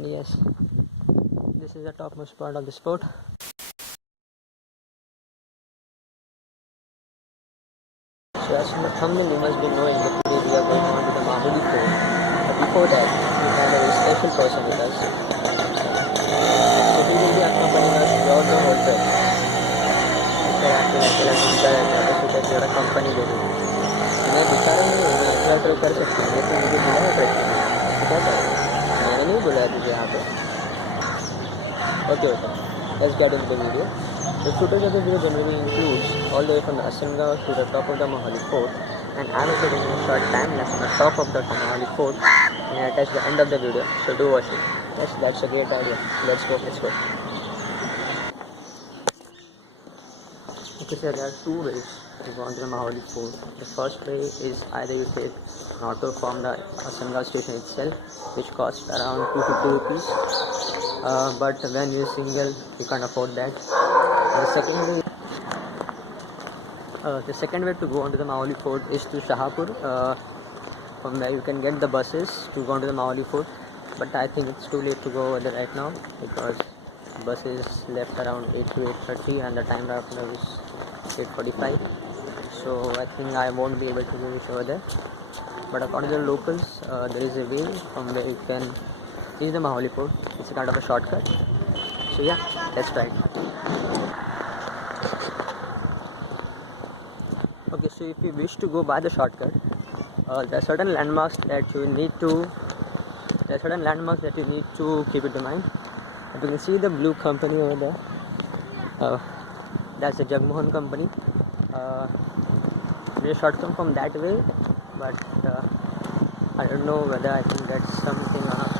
And yes, this is the topmost part of the fort. So as from the thumbnail you must be knowing that today we are going on to the Mahuli Fort. But before that, we have a very special person with us. So he will be accompanying us throughout the whole trip. इसलिए आपके अकेला घूमता रहता है तो सोचा थोड़ा company दे दूँ. मैं बेचारा नहीं हूँ, मैं अकेला ट्रिप कर सकता हूँ, लेकिन मुझे बुलाया ट्रिप के लिए. तो क्या करें, मैंने नहीं बुलाया तुझे यहाँ पे. Okay, let's get into the video. The footage of the video generally includes all the way from the Asangaon to the top of the Mahuli Fort, and I will be doing a short time lapse on the top of the Mahuli Fort and I attach the end of the video, so do watch it. Yes, that's a great idea. Let's go. Okay, so there are two ways to go onto the Mahuli Fort. The first way is either you take an auto from the Asangaon station itself, which costs around 250 rupees. But when you're single, you can't afford that. The second way to go onto the Mahuli Fort is to Shahapur, from where you can get the buses to go onto the Mahuli Fort. But I think it's too late to go over there right now because buses left around 8 to 8:30 and the time right now is 8:45. So I think I won't be able to reach over there. But according to the locals, there is a way from where you can reach the Mahuli Fort. It's a kind of a shortcut. So yeah, let's try it. Okay, so if you wish to go by the shortcut, there are certain landmarks that you need to keep it in mind. You can see the blue company over there. That's the Jagmohan company. There's a shortcut from that way, but I don't know whether I can get something or not.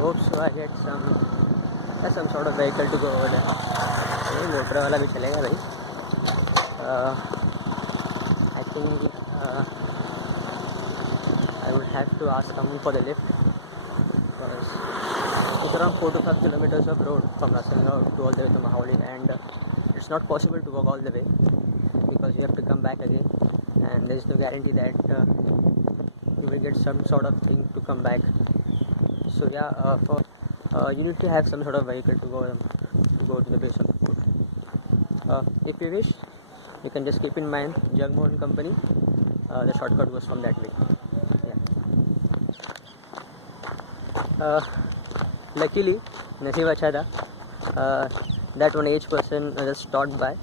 Hope so I get some sort of vehicle to go over there. ये motor वाला भी चलेगा भाई. I think I would have to ask someone for the lift because it's around 4 to 5 kilometers of road from Asangaon to all the way to Mahuli, and it's not possible to walk all the way because you have to come back again, and there is no guarantee that you will get some sort of thing to come back. So yeah, you need to have some sort of vehicle to go to the base of the fort. If you wish, you can just keep in mind Jagmohan company. The shortcut goes from that way. Yeah. Luckily, Nasib acha tha, that one aged person just stopped by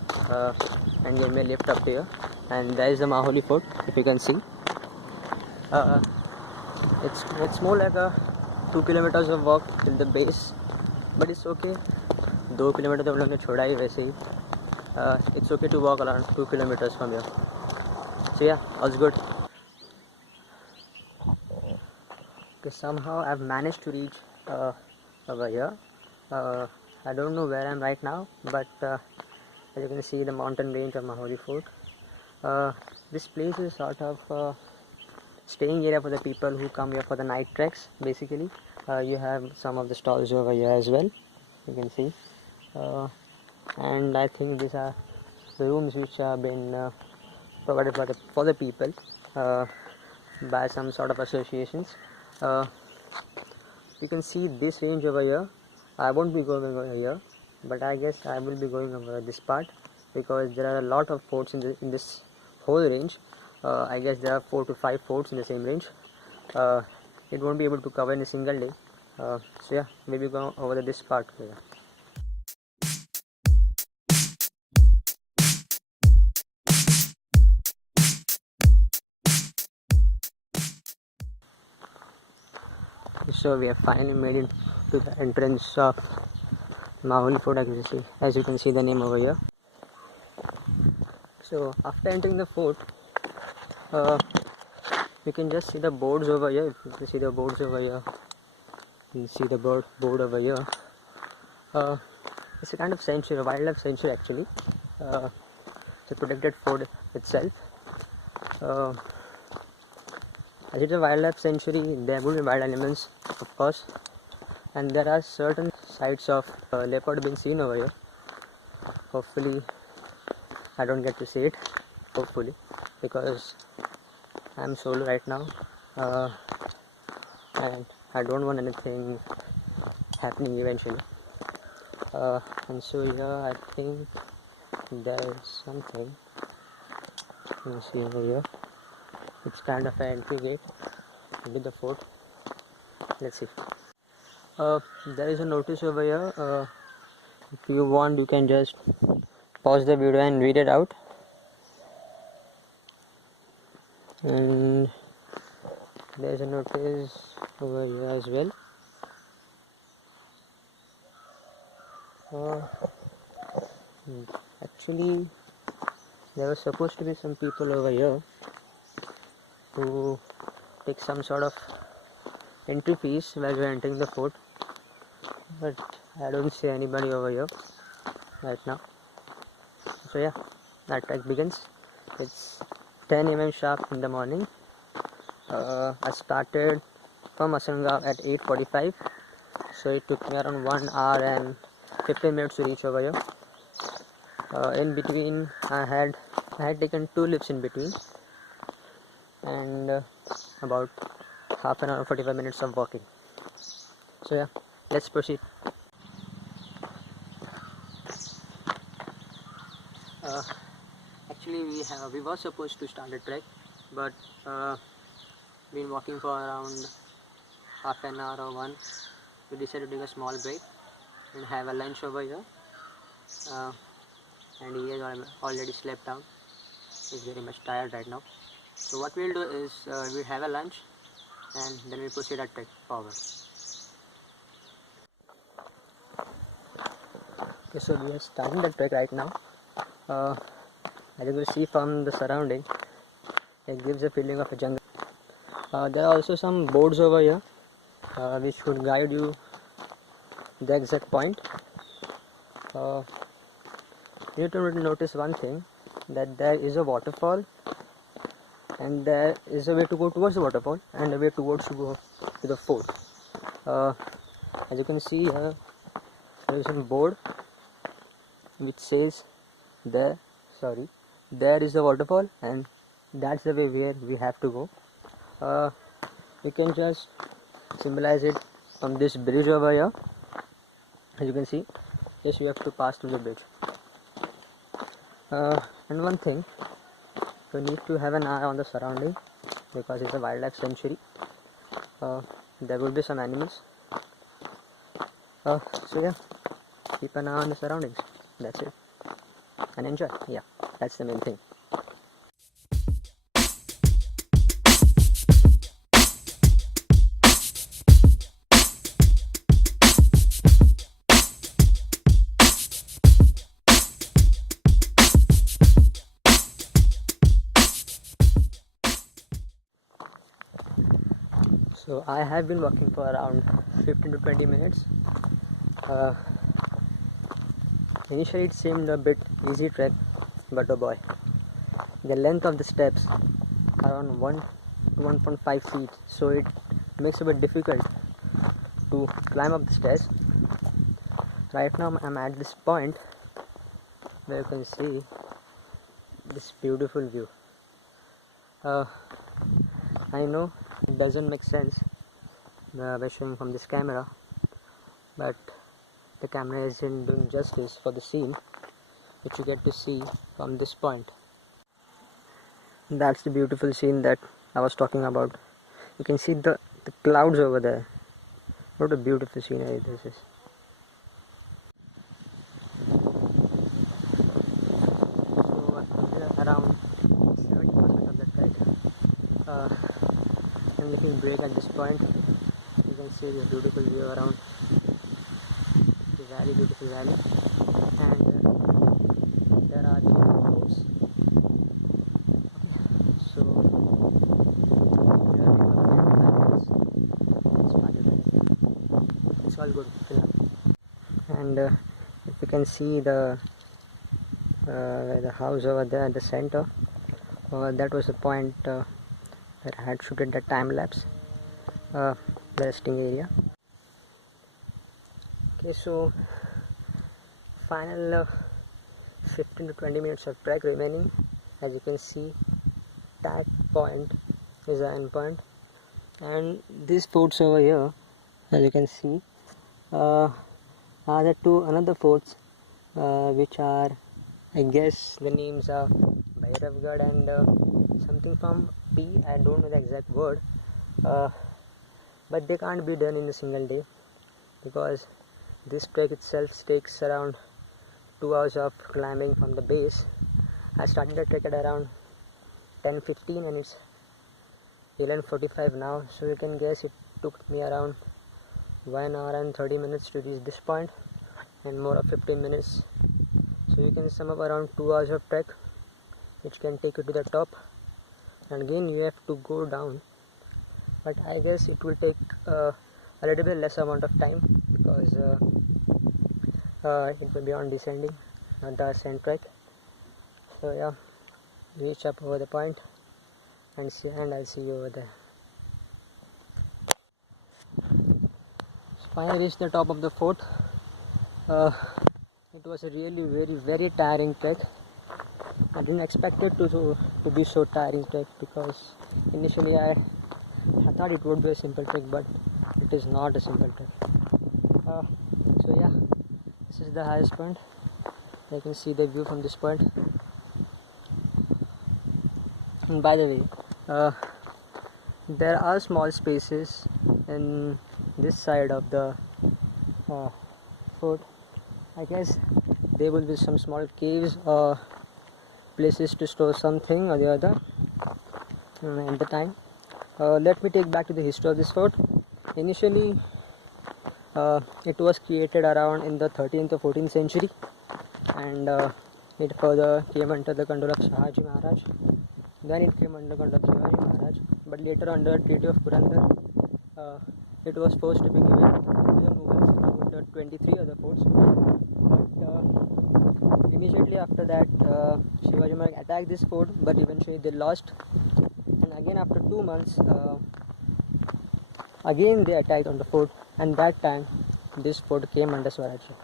and gave me a lift up here, and there is the Mahuli Fort. If you can see, it's more like a 2 kilometers of walk till the base, but it's okay. 2 kilometers तो हम लोग ने छोड़ा ही वैसे ही. It's okay to walk around 2 kilometers from here. So yeah, all's good. Okay, somehow I've managed to reach over here. I don't know where I'm right now, but as you can see the mountain range of Mahuli Fort. This place is sort of staying area for the people who come here for the night treks. Basically, you have some of the stalls over here as well. You can see, and I think these are the rooms which have been provided for the people by some sort of associations. You can see this range over here. I won't be going over here, but I guess I will be going over this part because there are a lot of forts in this whole range. I guess there are 4 to 5 forts in the same range. It won't be able to cover in a single day. So yeah, maybe go over this part here. So we have finally made it to the entrance of Mahuli Fort. As you can see the name over here. So after entering the fort, you can just see the boards over here. You can see the boards over here. You can see the board over here. It's a kind of sanctuary, a wildlife sanctuary actually. It's a protected fort itself. As it's a wildlife sanctuary, there will be wild animals, of course, and there are certain sights of leopard being seen over here. Hopefully, I don't get to see it. Hopefully, because I'm solo right now, and I don't want anything happening eventually. And so here I think there is something. You can see over here. It's kind of an entry gate into the fort. Let's see. There is a notice over here. If you want, you can just pause the video and read it out. And there is a notice over here as well. Actually, there were supposed to be some people over here to take some sort of entry fees while we are entering the fort, but I don't see anybody over here right now. So yeah, that trek begins. It's 10 a.m. sharp in the morning. I started from Asangaon at 8:45, so it took me around 1 hour and 15 minutes to reach over here. In between, I had taken 2 lifts in between, and about half an hour, 45 minutes of walking. So yeah, let's proceed. Actually, we were supposed to start a trek, but been walking for around half an hour or one. We decided to take a small break and have a lunch over here. And he has already slept out. He's very much tired right now. So what we'll do is we'll have a lunch and then we'll proceed our trek forward. Okay, so we are starting the trek right now. As you can see from the surrounding, it gives a feeling of a jungle. There are also some boards over here which should guide you the exact point. You need to notice one thing, that there is a waterfall and there is a way to go towards the waterfall and a way towards to go to the fort. As you can see here, there is a board which says there is a waterfall and that's the way where we have to go. You can just symbolize it from this bridge over here. As you can see, yes, we have to pass through the bridge. And one thing, you need to have an eye on the surrounding because it's a wildlife sanctuary. There will be some animals. So yeah, keep an eye on the surroundings. That's it. And enjoy. Yeah, that's the main thing. So I have been walking for around 15 to 20 minutes. Initially it seemed a bit easy trek, but oh boy, the length of the steps are around 1 to 1.5 feet, so it makes it a bit difficult to climb up the stairs. Right now I'm at this point where you can see this beautiful view. I know it doesn't make sense by showing from this camera, but the camera isn't doing justice for the scene which you get to see from this point. That's the beautiful scene that I was talking about. You can see the clouds over there. What a beautiful scenery this is. So around 70% of the trek. I'm making a break at this point. You can see this beautiful view around the valley, beautiful valley, and there are the roads. So it's all good till now. And if you can see the house over there at the center, that was the point that I had shooted the time lapse, the resting area. Okay, so final 15 to 20 minutes of trek remaining. As you can see, that point is the end point. And these forts over here, as you can see, are the two another forts, which are, I guess the names are Bhairavgarh and something from P. I don't know the exact word, but they can't be done in a single day, because this trek itself takes around 2 hours of climbing from the base. I started the trek at around 10:15 and it's 11:45 now, so you can guess it took me around 1 hour and 30 minutes to reach this point, and more of 15 minutes. So you can sum up around 2 hours of trek, which can take you to the top, and again you have to go down. But I guess it will take a little bit less amount of time, because it will be on descending, not the ascent trek. So yeah, reach up over the point and I'll see you over there. So finally reached the top of the fort. It was a really very tiring trek. I didn't expect it to be so tiring trek, because initially I thought it would be a simple trek, but it is not a simple trek. So yeah, this is the highest point. You can see the view from this point. And by the way, there are small spaces in this side of the fort. I guess there will be some small caves or places to store something or the other at the time. Let me take back to the history of this fort. Initially, it was created around in the 13th or 14th century, and it further came under the control of Shahaji Maharaj. Then it came under control of Shivaji Maharaj, but later under Treaty of Purandar, it was supposed to be given to the Mughals, under 23 other forts. But immediately after that, Shivaji Maharaj attacked this fort, but eventually they lost. And again after 2 months, again they attacked on the fort, and that time this fort came under Swarajya.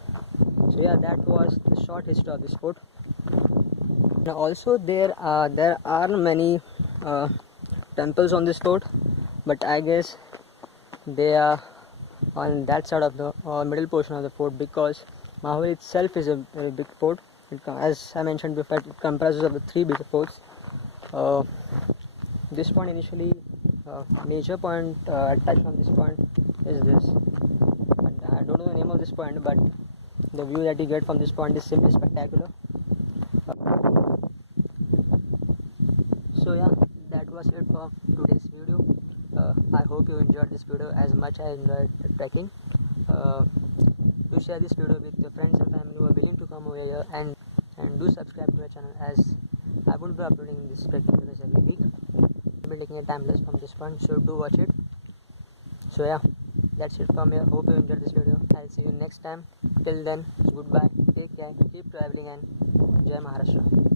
So yeah, that was the short history of this fort. Now also there are many temples on this fort, but I guess they are on that side of the middle portion of the fort, because Mahuli itself is a very big fort. As I mentioned before, it comprises of the 3 bigger forts. This point initially, major point attached on this point is this. And I don't know the name of this point, but the view that you get from this point is simply spectacular. So yeah, that was it for today's video. I hope you enjoyed this video as much as I enjoyed trekking. Do share this video with your friends and family who are willing to come over here, and do subscribe to our channel, as I will be uploading this trekking videos every week. I'll be taking a timeless from this point, so do watch it. So yeah, that's it from here. Hope you enjoyed this video. I'll see you next time. Till then, goodbye, take care, keep traveling, and Jai Maharashtra.